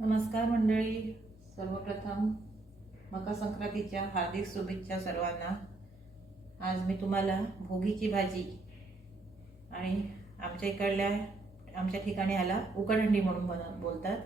नमस्कार मंडळी. सर्वप्रथम मकर संक्रांतीच्या हार्दिक शुभेच्छा सर्वांना. आज मी तुम्हाला भोगीची भाजी आणि आमच्या इकडल्या आमच्या ठिकाणी ह्याला उकडहंडी म्हणून बन बोलतात.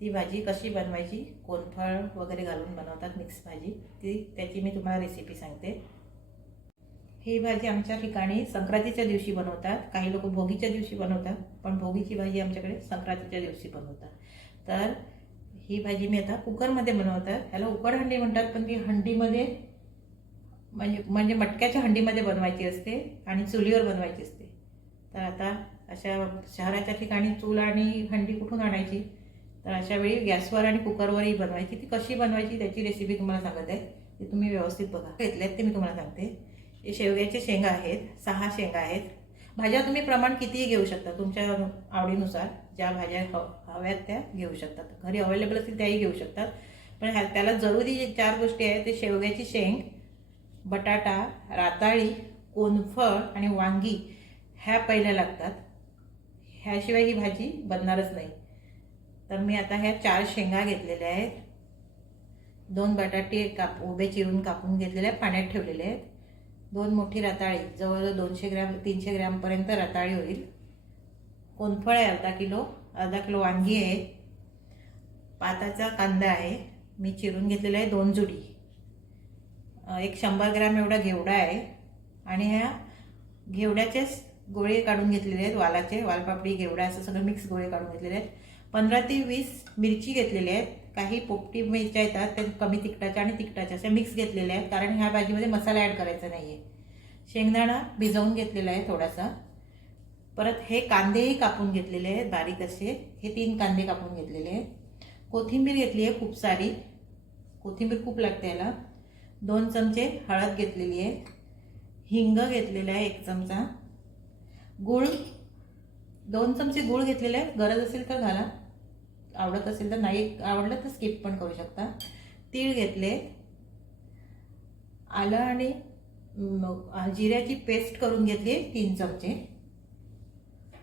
ती भाजी कशी बनवायची? कोणफळ वगैरे घालून बनवतात मिक्स भाजी. ती त्याची मी तुम्हाला रेसिपी सांगते. ही भाजी आमच्या ठिकाणी संक्रांतीच्या दिवशी बनवतात. काही लोक भोगीच्या दिवशी बनवतात पण भोगीची भाजी आमच्याकडे संक्रांतीच्या दिवशी बनवतात. तर ही भाजी मी आता कुकरमध्ये बनवतात ह्याला उकड हंडी म्हणतात पण ती हंडीमध्ये म्हणजे म्हणजे मटक्याच्या हंडीमध्ये बनवायची असते आणि चुलीवर बनवायची असते. तर आता अशा शहराच्या ठिकाणी चूल आणि हंडी कुठून आणायची? तर अशा वेळी गॅसवर आणि कुकरवरही बनवायची. ती कशी बनवायची त्याची रेसिपी तुम्हाला सांगत आहे. ती तुम्ही व्यवस्थित बघा. घेतल्यात ते मी तुम्हाला सांगते. हे शेवग्याचे शेंगा आहेत सहा शेंगा आहेत. भाज्या तुम्ही प्रमाण कितीही घेऊ शकता तुमच्या आवडीनुसार. ज्या भाज्या हव्यात त्या घेऊ शकतात. घरी अवेलेबल असतील त्याही घेऊ शकतात. पण ह्या त्याला जरुरी जे चार गोष्टी आहेत ते शेवग्याची शेंग बटाटा राताळी कोनफळ आणि वांगी ह्या पहिल्या लागतात. ह्याशिवाय ही भाजी बनणारच नाही. तर मी आता ह्या चार शेंगा घेतलेल्या आहेत. दोन बटाटे काप उभे चिरून कापून घेतलेले आहेत पाण्यात ठेवलेले आहेत. दोन मोठी रताळी जवळजवळ दोनशे ग्रॅम तीनशे ग्रॅमपर्यंत रताळी होईल. कोनफळ आहे अर्धा किलो. अर्धा किलो वांगी आहे. पाताचा कांदा आहे. मी चिरून घेतलेला आहे दोन जुडी. एक शंभर ग्रॅम एवढा घेवडा आहे. आणि ह्या घेवड्याचेच गोळे काढून घेतलेले आहेत वालाचे. वालपापडी घेवडा असं सगळं मिक्स गोळे काढून घेतलेले आहेत. पंधरा ते वीस मिरची घेतलेली आहेत. काही पोपटी मिरच्या येतात त्या कमी तिखटाच्या आणि तिखटाच्या अशा मिक्स घेतलेल्या आहेत. कारण ह्या भाजीमध्ये मसाला ॲड करायचा नाही आहे शेंगदाणा भिजवून घेतलेला आहे थोडासा. परत हे कांदेही कापून घेतलेले आहेत बारीक असे. हे तीन कांदे कापून घेतलेले आहेत. कोथिंबीर घेतली आहे खूप सारी. कोथिंबीर खूप लागते याला. दोन चमचे हळद घेतलेली आहे. हिंग घेतलेला आहे एक चमचा. गूळ दोन चमचे गूळ घेतलेले आहे. गरज असेल तर घाला. आवडत असेल तर नाही आवडलं तर स्किप पण करू शकता. तीळ घेतले आलं आणि जिऱ्याची पेस्ट करून घेतली आहे तीन चमचे.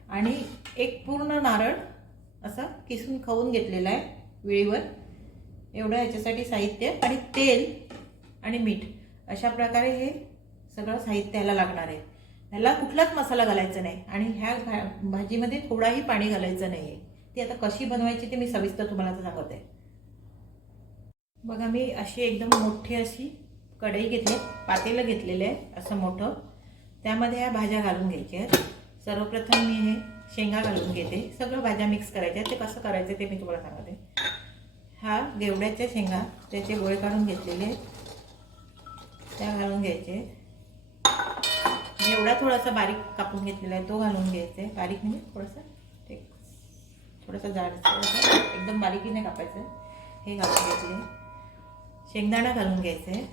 आणि एक पूर्ण नारळ असा किसून खाऊन घेतलेला आहे वेळीवर. एवढं ह्याच्यासाठी साहित्य आणि तेल आणि मीठ अशा प्रकारे हे सगळं साहित्याला ह्याला लागणार आहे. ह्याला कुठलाच मसाला घालायचा नाही आणि ह्या भा भाजीमध्ये थोडाही पाणी घालायचं नाही आहे ती आता कशी बनवायची ते मी सविस्तर तुम्हाला आता सांगत. आहे बघा मी अशी एकदम मोठी अशी कढई घेतली पातेलं घेतलेलं आहे असं मोठं. त्यामध्ये ह्या भाज्या घालून घ्यायच्या आहेत. सर्वप्रथम मी हे शेंगा घालून घेते. सगळं भाज्या मिक्स करायच्या. ते कसं करायचं ते मी तुम्हाला सांगते. हा गेवड्याच्या शेंगा त्याचे गोळे काढून घेतलेले त्या घालून घ्यायचे. एवढा थोडासा बारीक कापून घेतलेला आहे. तो घालून घ्यायचा. आहे बारीक म्हणजे थोडासा ते थोडासा जाड थोडासा. एकदम बारीकीने कापायचं. हे घालून घ्यायचे शेंगदाणा घालून घ्यायचे. आहे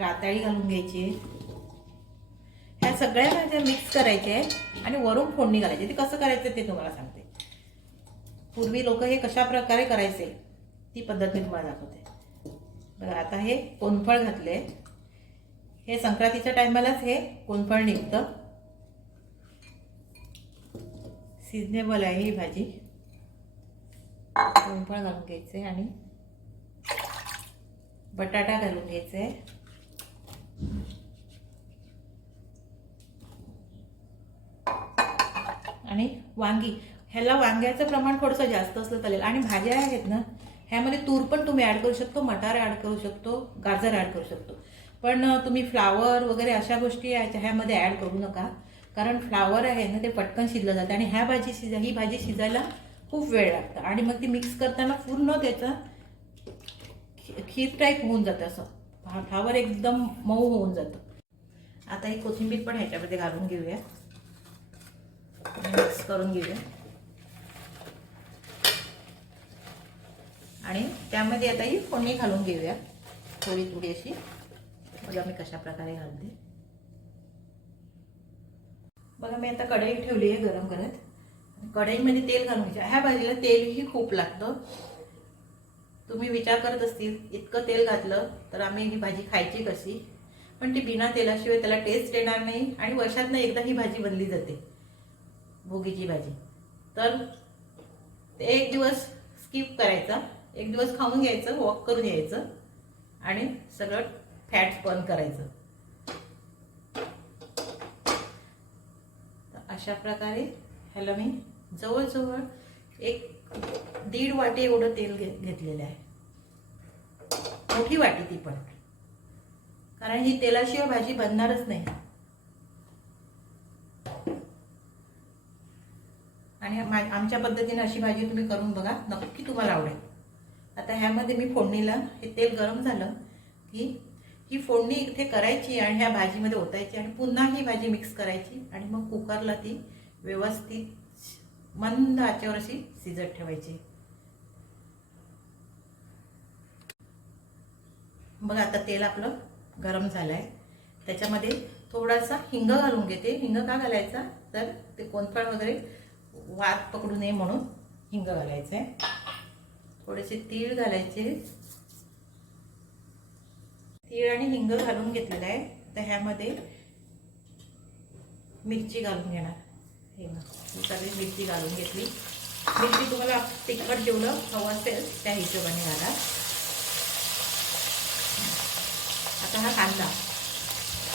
राताळी घालून घ्यायची. आहे ह्या सगळ्या भाज्या मिक्स करायच्या आहे आणि वरून फोडणी घालायची. ते कसं करायचं ते तुम्हाला सांगते. पूर्वी लोक हे कशा प्रकारे करायचे ती पद्धत मी तुम्हाला दाखवते. बघा आता हे कोनफळ घातले. हे संक्रांतीच्या टायमालाच हे कोनफळ निघतं. सिजनेबल आहे ही भाजी. कोनफळ घालून घ्यायचे आणि बटाटा घालून घ्यायचे. आणि वांगी. ह्याला वांग्याचं प्रमाण थोडंसं जास्त असलं चालेल. आणि भाज्या आहेत ना ह्यामध्ये तूर पण तुम्ही ॲड करू शकतो मटार ॲड करू शकतो गाजर ॲड करू शकतो. पण तुम्ही फ्लावर वगैरे अशा गोष्टी याच्या- ह्यामध्ये ॲड करू नका. कारण फ्लावर आहे ना ते पटकन शिजलं जातं. आणि ह्या भाजी शिजा ही भाजी शिजायला खूप वेळ लागतं. आणि मग ती मिक्स करताना पूर्ण त्याचं खीर टाईप होऊन जातं असं. फ्लावर एकदम मऊ होऊन जातं. आता ही कोथिंबीर पण ह्याच्यामध्ये घालून घेऊया. मिक्स करून घेऊया आणि त्यामध्ये आता ही फोडणी घालून घेऊया. थोडी थोडी अशी. बघा मी कशा प्रकारे घालते. बघा मी आता कढई ठेवली आहे गरम करत. कढईमध्ये तेल घालून घ्यायचं. ह्या भाजीला तेलही खूप लागतं. तुम्ही विचार करत असतील इतकं तेल घातलं तर आम्ही ही भाजी खायची कशी? पण ती बिना तेलाशिवाय त्याला टेस्ट येणार नाही आणि वर्षातनं एकदा ही भाजी बनली जाते. भोगीची भाजी. तर एक दिवस स्किप करायचा. एक दिवस खाऊन घ्यायचं वॉक करून यायचं आणि सगळं फॅट्स बर्न करायचं. तर अशा प्रकारे ह्याला मी जवळजवळ एक दीड वाटी एवढं तेल घे घेतलेलं आहे. मोठी वाटी ती पण. कारण ही तेलाशिवाय भाजी बनणारच नाही आणि मा- आमच्या पद्धतीने अशी भाजी तुम्ही करून बघा नक्की तुम्हाला आवडेल. आता ह्यामध्ये मी फोडणीला हे तेल गरम झालं की ही फोडणी इथे करायची आणि ह्या भाजीमध्ये ओतायची आणि पुन्हा ही भाजी मिक्स करायची आणि मग कुकरला ती व्यवस्थित मंद आचेवर अशी शिजत ठेवायची. मग आता तेल आपलं गरम झालं आहे त्याच्यामध्ये थोडासा हिंग घालून घेते. हिंग का घालायचा? तर ते कोणफळ वगैरे वात पकडू नये म्हणून हिंग घालायचं आहे थोडेसे तीळ घालायचे. तीळ आणि हिंग घालून घेतलेलं आहे. तर ह्यामध्ये मिरची घालून घेणार. हे सगळी मिरची घालून घेतली. मिरची तुम्हाला तिखट जेवढं हवं असेल त्या हिशोबाने घाला. आता हा कांदा.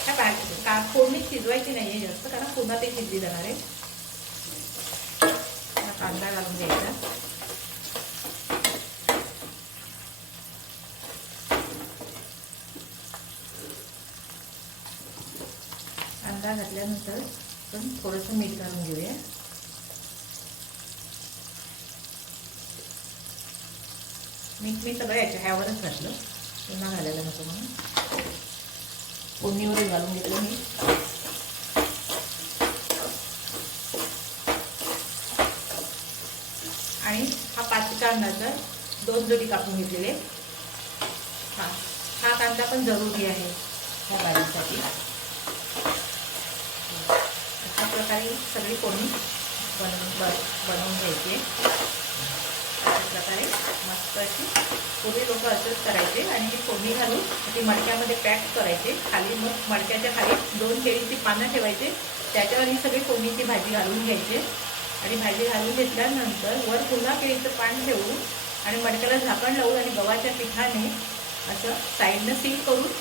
ह्या बॅग का फोडणी शिजवायची नाही आहे जास्त कारण पुन्हा ते शिजली जाणार आहे. कांदा घालून घ्यायचा. कांदा घातल्यानंतर आपण थोडंसं मीठ घालून घेऊया. मीठ मी सगळं याच्या ह्यावरच घातलं. पुन्हा घालायला नको म्हणून. फोडणीवरच घालून घेतलं मी आणि हा दोन जोडी कापून घेतलेले. हा हा कांदा पण जरुरी आहे ह्या भाजीसाठी अशा प्रकारे सगळी कोणी बनवून बनवून घ्यायची. अशा प्रकारे मस्त अशी पूर्वी लोक असंच करायचे आणि ही फोडणी घालून ती मडक्यामध्ये पॅक करायचे. खाली मग मडक्याच्या खाली दोन केळीची पानं ठेवायचे. त्याच्यावर ही सगळी फोडणीची भाजी घालून घ्यायची. आणि भाजी घालून घेतल्यानंतर वर पुन्हा केळीचं पान ठेवून आणि मडक्याला झाकण लावून आणि गव्हाच्या पिठाने असं साईडनं सील करून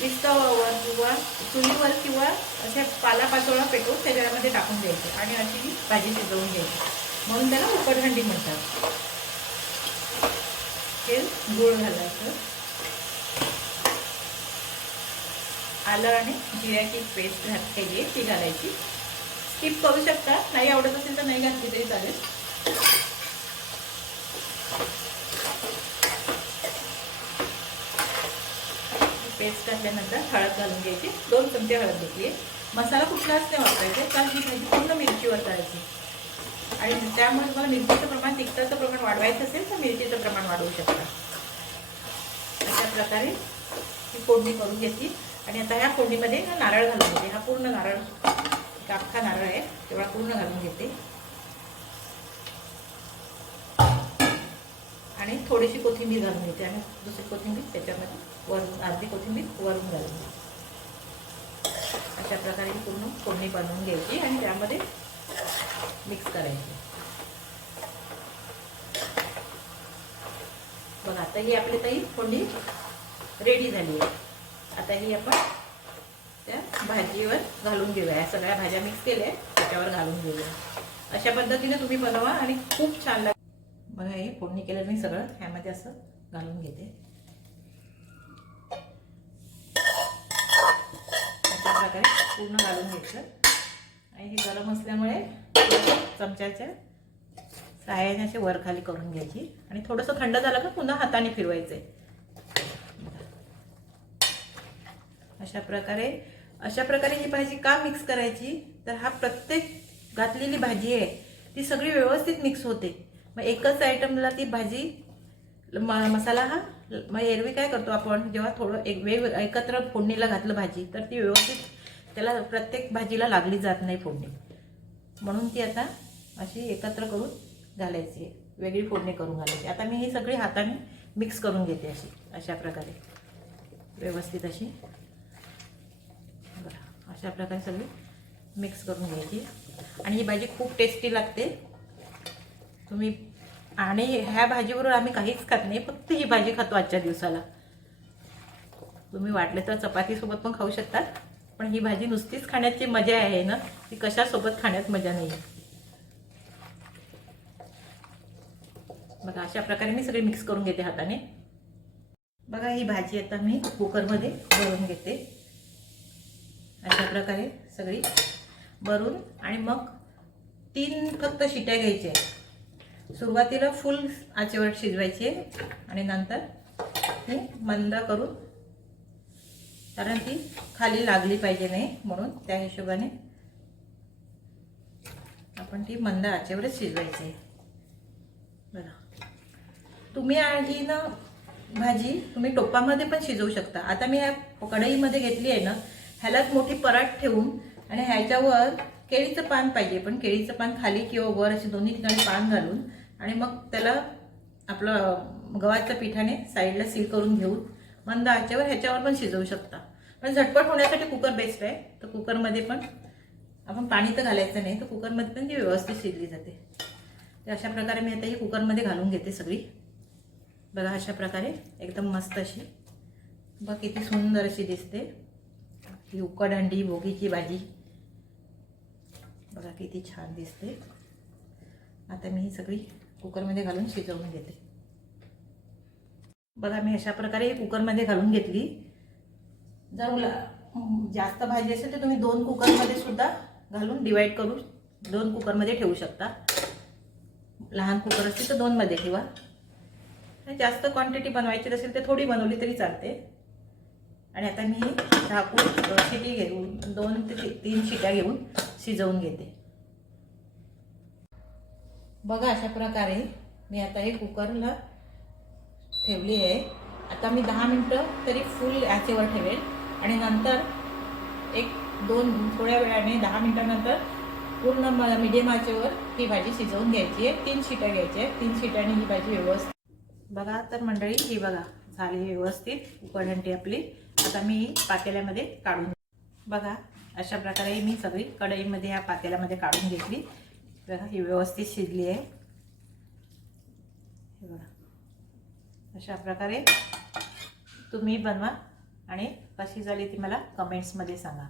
विस्तवावर किंवा चुलीवर किंवा अशा पालापाचोळा पेटवून त्याच्यामध्ये टाकून द्यायचे आणि अशी भाजी शिजवून द्यायची म्हणून त्याला उकडहंडी म्हणतात. हे गूळ घालायचं. आलं आणि जिऱ्याची पेस्ट घात केली ती घालायची. स्किप करू शकता. नाही आवडत असेल नाही घातली तरी चालेल. पेस्ट घातल्यानंतर हळद घालून घ्यायची. दोन चमचे हळद घेतली मसाला कुठलाच नाही वापरायचा कारण ही भाजी पूर्ण मिरचीवर करायची आणि त्यामुळे तुम्हाला मिरचीचं प्रमाण तिखटाचं प्रमाण वाढवायचं असेल तर मिरचीचं प्रमाण वाढवू शकता. अशा प्रकारे ही फोडणी करून घेतली. आणि आता ह्या फोडणीमध्ये नारळ घालून घेते. हा पूर्ण नारळ अख्खा नारळ आहे तेवढा पूर्ण घालून घेते आणि थोडीशी कोथिंबीर घालून घेते आणि दुसरी कोथिंबीर त्याच्यामध्ये वरून अर्धी कोथिंबीर वरून घालून घेते. अशा प्रकारे पूर्ण फोडणी बनवून घ्यायची आणि त्यामध्ये मिक्स करायची. बघा आता ही आपली ताई फोडणी रेडी झाली आहे. आता ही आपण त्या भाजीवर घालून घेऊया. या सगळ्या भाज्या मिक्स केल्या त्याच्यावर घालून घेऊया. अशा पद्धतीने तुम्ही बनवा आणि खूप छान लागेल. फोडणी केलं मी सगळं ह्यामध्ये असं घालून घेते. अशा प्रकारे पूर्ण घालून घ्यायचं. आणि हे गरम असल्यामुळे चमच्याच्या सहाय्याने असे वर खाली करून घ्यायची. आणि थोडंसं थंड झालं का पुन्हा हाताने फिरवायचे अशा प्रकारे अशा प्रकारे ही भाजी का मिक्स करायची? तर हा प्रत्येक घातलेली भाजी आहे ती सगळी व्यवस्थित मिक्स होते. मग एकच आयटमला ती भाजी म मसाला हा मग एरवी काय करतो आपण जेव्हा थोडं एक वेग एकत्र फोडणीला घातलं भाजी तर ती व्यवस्थित त्याला प्रत्येक भाजीला लागली जात नाही फोडणी. म्हणून ती आता अशी एकत्र करून घालायची आहे. वेगळी फोडणी करून घालायची आता मी ही सगळी हाताने मिक्स करून घेते अशी अशा प्रकारे. व्यवस्थित अशी. बरं अशा प्रकारे सगळी मिक्स करून घ्यायची. आणि ही भाजी खूप टेस्टी लागते. तुम्ही आणि ह्या भाजीबरोबर आम्ही काहीच खात नाही फक्त ही भाजी खातो आजच्या दिवसाला. तुम्ही वाटले तर चपातीसोबत पण खाऊ शकतात पण ही भाजी नुसतीच खाण्याची मजा आहे ना ती कशासोबत खाण्यात मजा नाही आहे बघा अशा प्रकारे मी सगळी मिक्स करून घेते हाताने. बघा ही भाजी आता मी कुकरमध्ये भरून घेते. अशा प्रकारे सगळी भरून आणि मग तीन फक्त शिट्या घ्यायच्या सुरुवातीला फुल आचेवर शिजवायची आणि नंतर हे मंद करून कारण ती खाली लागली पाहिजे नाही म्हणून त्या हिशोबाने आपण ती मंद आचेवरच शिजवायची. आहे तुम्ही आधी ना भाजी तुम्ही टोपामध्ये पण शिजवू शकता. आता मी या कढईमध्ये घेतली आहे ना ह्यालाच मोठी पराठ ठेवून आणि ह्याच्यावर केळीचं पान पाहिजे पण केळीचं पान खाली किंवा वर असे दोन्ही ठिकाणी पान घालून आणि मग त्याला आपलं गव्हाच्या पिठाने साईडला सील करून घेऊन मंद आचेवर ह्याच्यावर पण शिजवू शकता. पण झटपट होण्यासाठी कुकर बेस्ट आहे. तर कुकरमध्ये पण आपण पाणी तर घालायचं नाही तर कुकरमध्ये पण ती व्यवस्थित शिजली जाते. तर अशा प्रकारे मी आता ही कुकरमध्ये घालून घेते सगळी. बघा अशा प्रकारे एकदम मस्त अशी. बघ किती सुंदर अशी दिसते. ही उकडंडी भोगीची भाजी. बघा किती छान दिसते. आता मी ही सगळी कुकरमध्ये घालून शिजवून घेते. बघा मी अशा प्रकारे कुकरमध्ये घालून घेतली. जर जास्त भाजी असेल तर तुम्ही दोन कुकरमध्ये सुद्धा घालून डिवाईड करून दोन कुकरमध्ये ठेवू शकता. लहान कुकर असतील तर दोनमध्ये ठेवा. जास्त क्वांटिटी बनवायची असेल तर थोडी बनवली तरी चालते. आणि आता मी झाकून शिटी घेऊन दोन ते तीन शिट्या घेऊन शिजवून घेते. बघा अशा प्रकारे मी आता हे कुकरला ठेवली आहे. आता मी दहा मिनटं तरी फुल याचेवर ठेवेल. आणि नंतर एक दोन थोड्या वेळाने दहा मिनटानंतर पूर्ण म मिडियम आचेवर ही भाजी शिजवून घ्यायची आहे. तीन शिट्या घ्यायची आहे तीन शिट्याने ही भाजी व्यवस्थित बघा तर मंडळी ही बघा झाली व्यवस्थित उकडंटी आपली. आता मी पातेल्यामध्ये काढून बघा अशा प्रकारे मी सगळी कढईमध्ये या पातेल्यामध्ये काढून घेतली. बघा ही व्यवस्थित शिजली आहे. हे बघा. अशा प्रकारे तुम्ही बनवा आणि कशी झाली ती मला कमेंट्समध्ये सांगा.